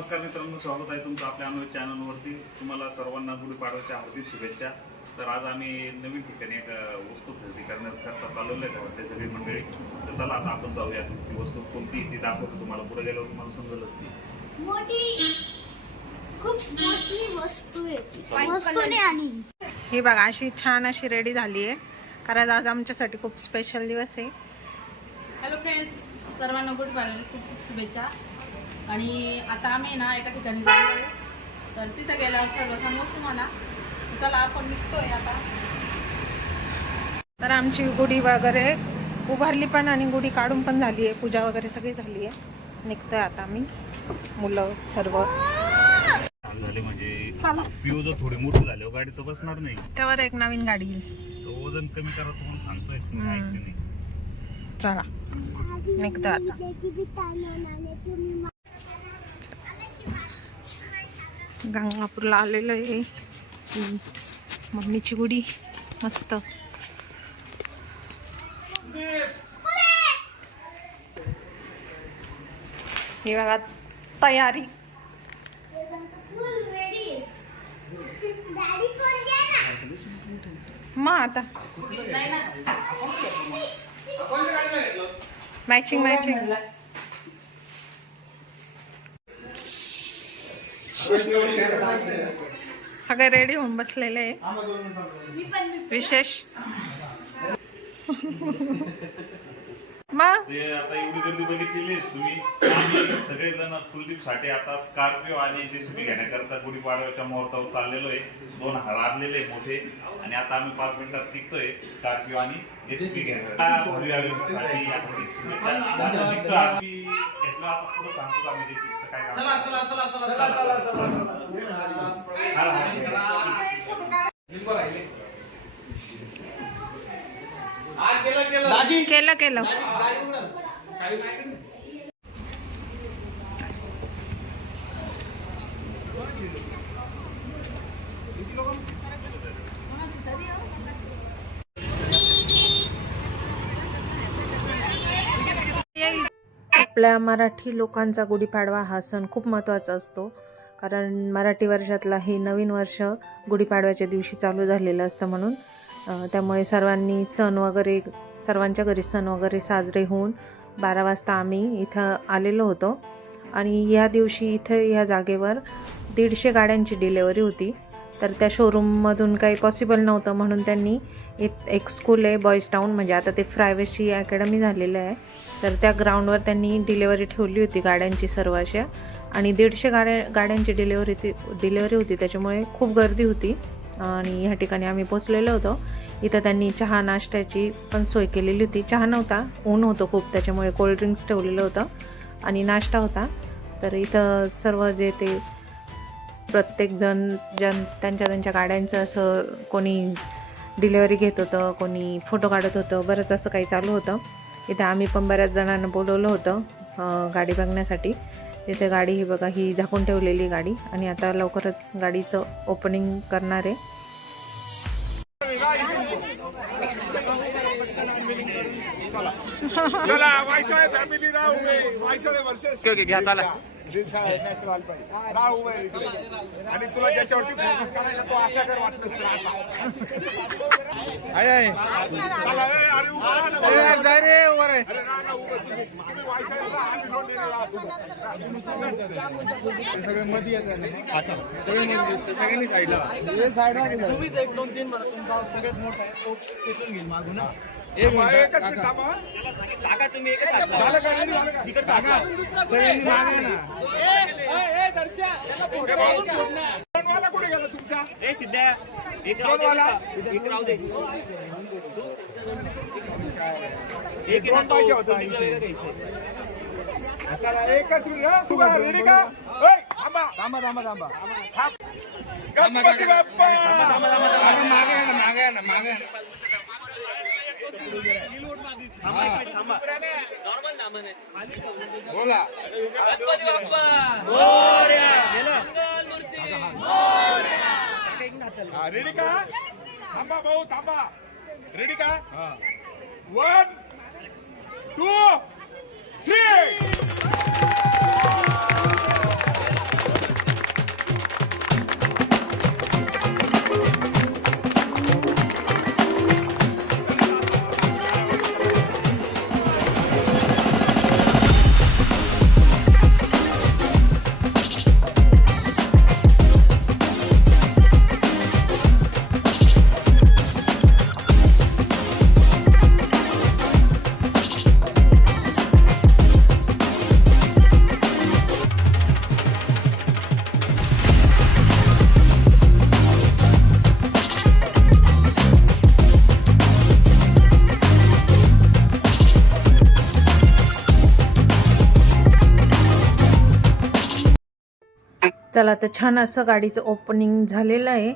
नमस्कार मित्रांनो, स्वागत आहे तुमचं आपल्या अनोज चॅनलवरती। तुम्हाला सर्वांना गुढीपाडव्याच्या हार्दिक शुभेच्छा। तर आज आम्ही नवीन ठिकाणी एक वस्तू खरेदी करण्याकरता चालवले आहे घरातले सगळी मंडळी। तर चला आता आपण जाऊया, ती वस्तू कोणती ती दाखवतो तुम्हाला, पुढे गेल्यावर तुम्हाला समजेलच ती मोठी खूप मोठी वस्तू आहे। वस्तूने आणि ही बघा अशी छान अशी रेडी झाली आहे, कारण आज आमच्यासाठी खूप स्पेशल दिवस आहे। हॅलो फ्रेंड्स, सर्वांना गुड मॉर्निंग, खूप खूप शुभेच्छा। आणि आता आम्ही ना एका ठिकाणी जातो आहे, तर तिथं गेल्यावर सर्व सांगूच तुम्हाला। चला आपण निघतोय आता। तर आमची गुढी वगैरे उभारली पण आणि गुढी काढून पण झाली आहे, पूजा वगैरे सगळी झाली आहे। निघतोय आता आम्ही मुलं सर्व झाले। म्हणजे पिओ जर थोडी मोठी झाली गाडी तर बसणार नाही, त्यावर एक नवीन गाडी येईल। तो वजन कमी करा तुम्हाला सांगतोय, तुम्ही ऐकते नाही। चला निघतो आता। गंगापूरला आलेलो आहे, मम्मीची गुढी मस्त। हे बघा तयारी। मग आता मॅचिंग मॅचिंग सगळे रेडी होऊन बसलेले आहे। विशेष मग ते आता एवढी गर्दी बघितलीच तुम्ही। आम्ही सगळेजण कुलदीप साठी आता स्कॉर्पिओ आणि जेसीबी घेण्याकरता गुढीपाडव्याच्या मुहूर्तावर चाललेलो आहे। 2 हार आणलेले मोठे, आणि आता आम्ही 5 मिनिटात निघतोय स्कॉर्पिओ आणि जेसीबी घेण्याकरता। पुढे सांगतो आम्ही जेसीबीचं काय काम। केलं केलं। आपल्या मराठी लोकांचा गुढीपाडवा हा सण खूप महत्त्वाचा असतो, कारण मराठी वर्षातला हे नवीन वर्ष गुढीपाडव्याच्या दिवशी चालू झालेलं असतं। म्हणून त्यामुळे सर्वांनी सण वगैरे, सर्वांच्या घरी सण वगैरे साजरे होऊन 12 वाजता आम्ही इथं आलेलो होतो। आणि ह्या दिवशी इथं ह्या जागेवर 150 गाड्यांची डिलेवरी होती। तर त्या शोरूममधून काही पॉसिबल नव्हतं, म्हणून त्यांनी एक स्कूल आहे बॉईज टाऊन, म्हणजे आता ते प्रायव्हेसी अकॅडमी झालेलं आहे। तर त्या ग्राउंडवर त्यांनी डिलेवरी ठेवली होती गाड्यांची सर्व अशा, आणि 150 गाड्यांची डिलेवरी होती, त्याच्यामुळे खूप गर्दी होती। आणि ह्या ठिकाणी आम्ही पोचलेलो होतो। इथं त्यांनी चहा नाश्त्याची पण सोय केलेली होती। चहा नव्हता, ऊन होतं खूप, त्याच्यामुळे कोल्ड्रिंक्स ठेवलेलं होतं आणि नाश्ता होता। तर इथं सर्व जे ते प्रत्येक जण त्यांच्या गाड्यांचं असं कोणी डिलेवरी घेत होतं, कोणी फोटो काढत होतं, बरंच असं काही चालू होतं। इथे आम्ही पण बऱ्याच जणांना बोलवलं होतं गाडी बघण्यासाठी। तिथे गाडी ही बघा, ही झाकून ठेवलेली गाडी, आणि आता लवकरच गाडीचं ओपनिंग करणार आहे। चला वायसाळे फॅमिली राहू नये, वायसाळे वर्षेस घ्या, चला राहू नये। आणि तुला ज्याच्यावरती फोकस करायचा तो असा कर, वाटलं आहे चला। अरे उभा जाय रे, उभा रे। अरे ना उभा, तुम्ही वायसाळेला आम्ही रोड सगळे मध्ये येतात। अच्छा, सगळे मध्ये, सगळ्यांनी साईडला तुम्हीच 1 2 3 म्हणा, तुमचा सगळ्यात मोठा आहे तो तिथून घेईल मागून। एकच मिनिट थांबा, टाका तुम्ही एकच झालं का नाही, झालं का तिकडे टाका, सगळ्यांनी मागे ना। ए दर्शा, वाला कुठे गेला तुमचा? ए सिद्ध्या, एक राहू दे, एक राहू दे, एक ड्रोन पाहिजे होता। चला एकच मिनिट, तू रेडी का? ओय थांबा थांबा थांबा थांबा, गणपती बाप्पा, मागे ना, मागे ना, मागे बोला। रेडी का? थांबा भाऊ, थांबा। रेडी का? 1 2 3 चला तर छान असं गाडीचं ओपनिंग झालेलं आहे.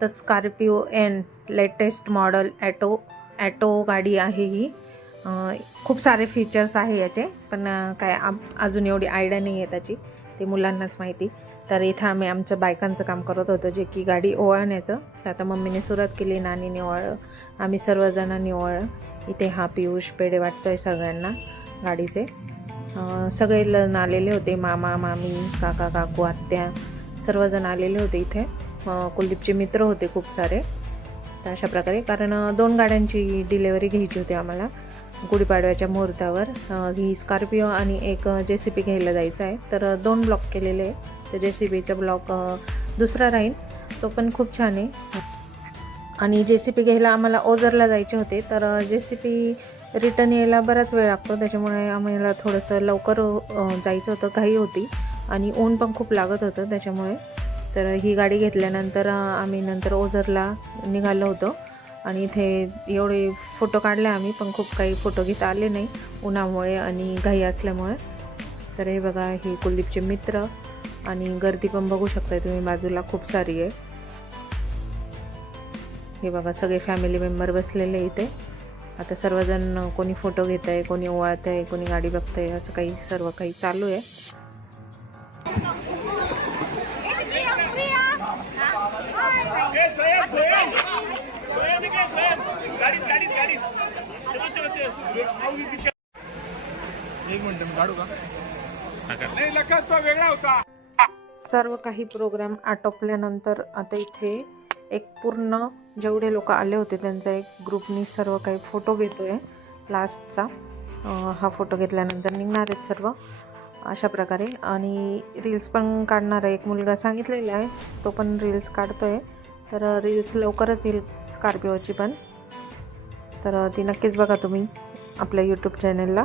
तर Scorpio N latest model auto गाडी आहे ही. खूप सारे फीचर्स आहे याचे, पण काय अजून एवढी आयडिया नाही आहे त्याची, ते मुलांनाच माहिती. तर इथं आम्ही आमचं बायकांचं काम करत होतो, जे की गाडी ओवाळण्याचं. तर आता मम्मीने सुरुवात केली, नानीने ओवाळलं, आम्ही सर्वजणांनी ओवाळलं. इथे हा पियुष पेढे वाटतोय सगळ्यांना गाडीचे. सगळे जण आलेले होते, मामा मामी काका काकू आत्या सर्वजण आलेले होते इथे. कुलदीपचे मित्र होते खूप सारे. तर अशा प्रकारे, कारण 2 गाड्यांची डिलेवरी घ्यायची होती आम्हाला गुढीपाडव्याच्या मुहूर्तावर. ही स्कॉर्पिओ आणि एक JCB घ्यायला जायचं आहे. तर 2 ब्लॉक केलेले आहे. तर JCBचा ब्लॉक दुसरा राहील, तो पण खूप छान आहे. आणि JCB घ्यायला आम्हाला ओझरला जायचे होते. तर JCB रिटर्न यायला बराच वेळ लागतो, त्याच्यामुळे आम्हाला थोडंसं लवकर जायचं होतं, घाई होती आणि ऊन पण खूप लागत होतं त्याच्यामुळे. तर ही गाडी घेतल्यानंतर आम्ही नंतर ओझरला निघालो होतो आणि इथे एवढे फोटो काढले आम्ही, पण खूप काही फोटो घेता आले नाही उन्हामुळे आणि घाई असल्यामुळे. तर हे बघा, हे कुलदीपचे मित्र आणि गर्दी पण बघू शकताय तुम्ही, बाजूला खूप सारी आहे. हे बघा, सगळे फॅमिली मेंबर बसलेले इथे. आता सर्वजण कोणी फोटो घेत आहे, कोणी ओवाळत आहे, कोणी गाडी बघत आहे, असं काही सर्व काही चालू आहे. सर्व काही प्रोग्राम आटोपल्यानंतर आता इथे एक पूर्ण जेवढे लोक आले होते त्यांचा एक ग्रुपनी सर्व काही फोटो घेतोय लास्टचा. हा फोटो घेतल्यानंतर निघणार आहेत सर्व अशा प्रकारे. आणि रील्स पण काढणार आहे, एक मुलगा सांगितलेला आहे, तो पण रील्स काढतोय. तर रील्स लवकरच येईल स्कॉर्पिओची पण. तर ती नक्कीच बघा तुम्ही आपल्या यूट्यूब चॅनलला.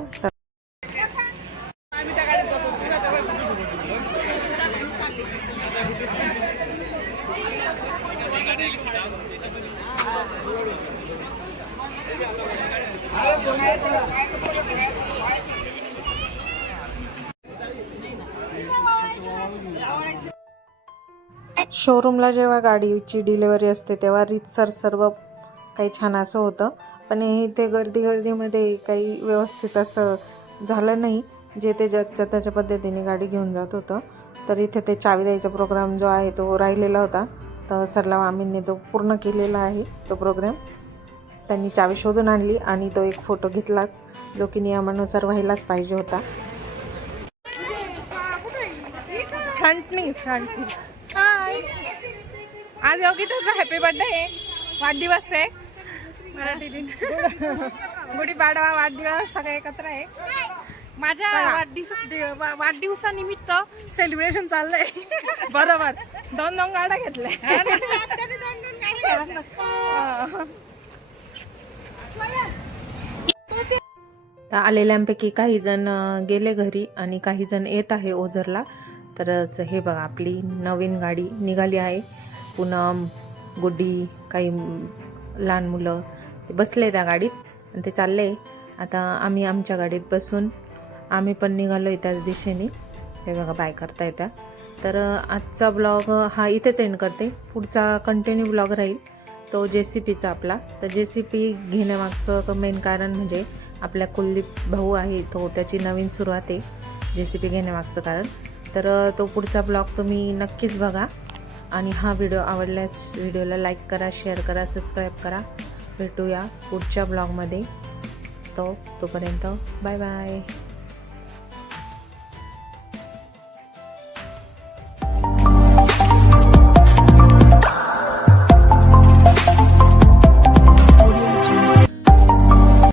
शोरूमला जेव्हा गाडीची डिलिव्हरी असते तेव्हा रीतसर सर्व काही छान असं होतं, पण इथे गर्दीमध्ये काही व्यवस्थित असं झालं नाही. जे ते ज्याच्या त्याच्या पद्धतीने गाडी घेऊन जात होतं. तर इथे ते चावी द्यायचा प्रोग्राम जो आहे तो राहिलेला होता. तर सरला मामींनी तो पूर्ण केलेला आहे तो प्रोग्राम. त्यांनी चावी शोधून आणली आणि तो एक फोटो घेतलाच, जो की नियमानुसार व्हायलाच पाहिजे होता. फ्रंटनी हाय, आज योगिताचा हॅपी बर्थडे आहे, वाढदिवस आहे. मराठी दिन गुढीपाडवा वाढदिवस सगळे एकत्र आहे. माझ्या वाढदिवसानिमित्त सेलिब्रेशन चाललंय. बरोबर, 2 गाड्या घेतल्या. तर आलेल्यांपैकी काही जण गेले घरी आणि काही जण येत आहे ओझरला. तरच हे बघा, आपली नवीन गाडी निघाली आहे. पूनम, गुड्डी, काही लहान मुलं ते बसले त्या गाडीत आणि ते चालले. आता आम्ही आमच्या गाडीत बसून आम्ही पण निघालो आहे त्याच दिशेने. ते बघा, बाय करता येत्या. तर आजचा ब्लॉग हा इथेच एंड करते. पुढचा कंटिन्यू ब्लॉग राहील तो JCBचा आपला. तर JCB घेण्यामागचं मेन कारण म्हणजे आपल्या कुलदीप भाऊ आहे, तो त्याची नवीन सुरुवात आहे JCB घेण्यामागचं कारण. तर तो पुढचा ब्लॉग तुम्ही नक्कीच बघा. आणि हा व्हिडिओ आवडल्यास व्हिडिओला लाईक करा, शेअर करा, सबस्क्राईब करा. भेटूया पुढच्या ब्लॉगमध्ये. तोपर्यंत बाय बाय.